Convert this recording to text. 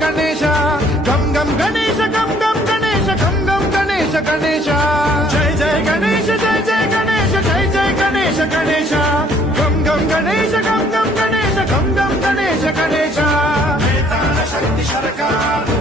గణేశ గం గం గణేశ గం గం గణేశ గం గం గణేశ గణేశ జై జై గణేశ జై జై గణేశ జై జై గణేశ గణేశ గం గం గణేశ గం గం గణేశ గం గం గణేశ గణేశ శక్తి సరకారు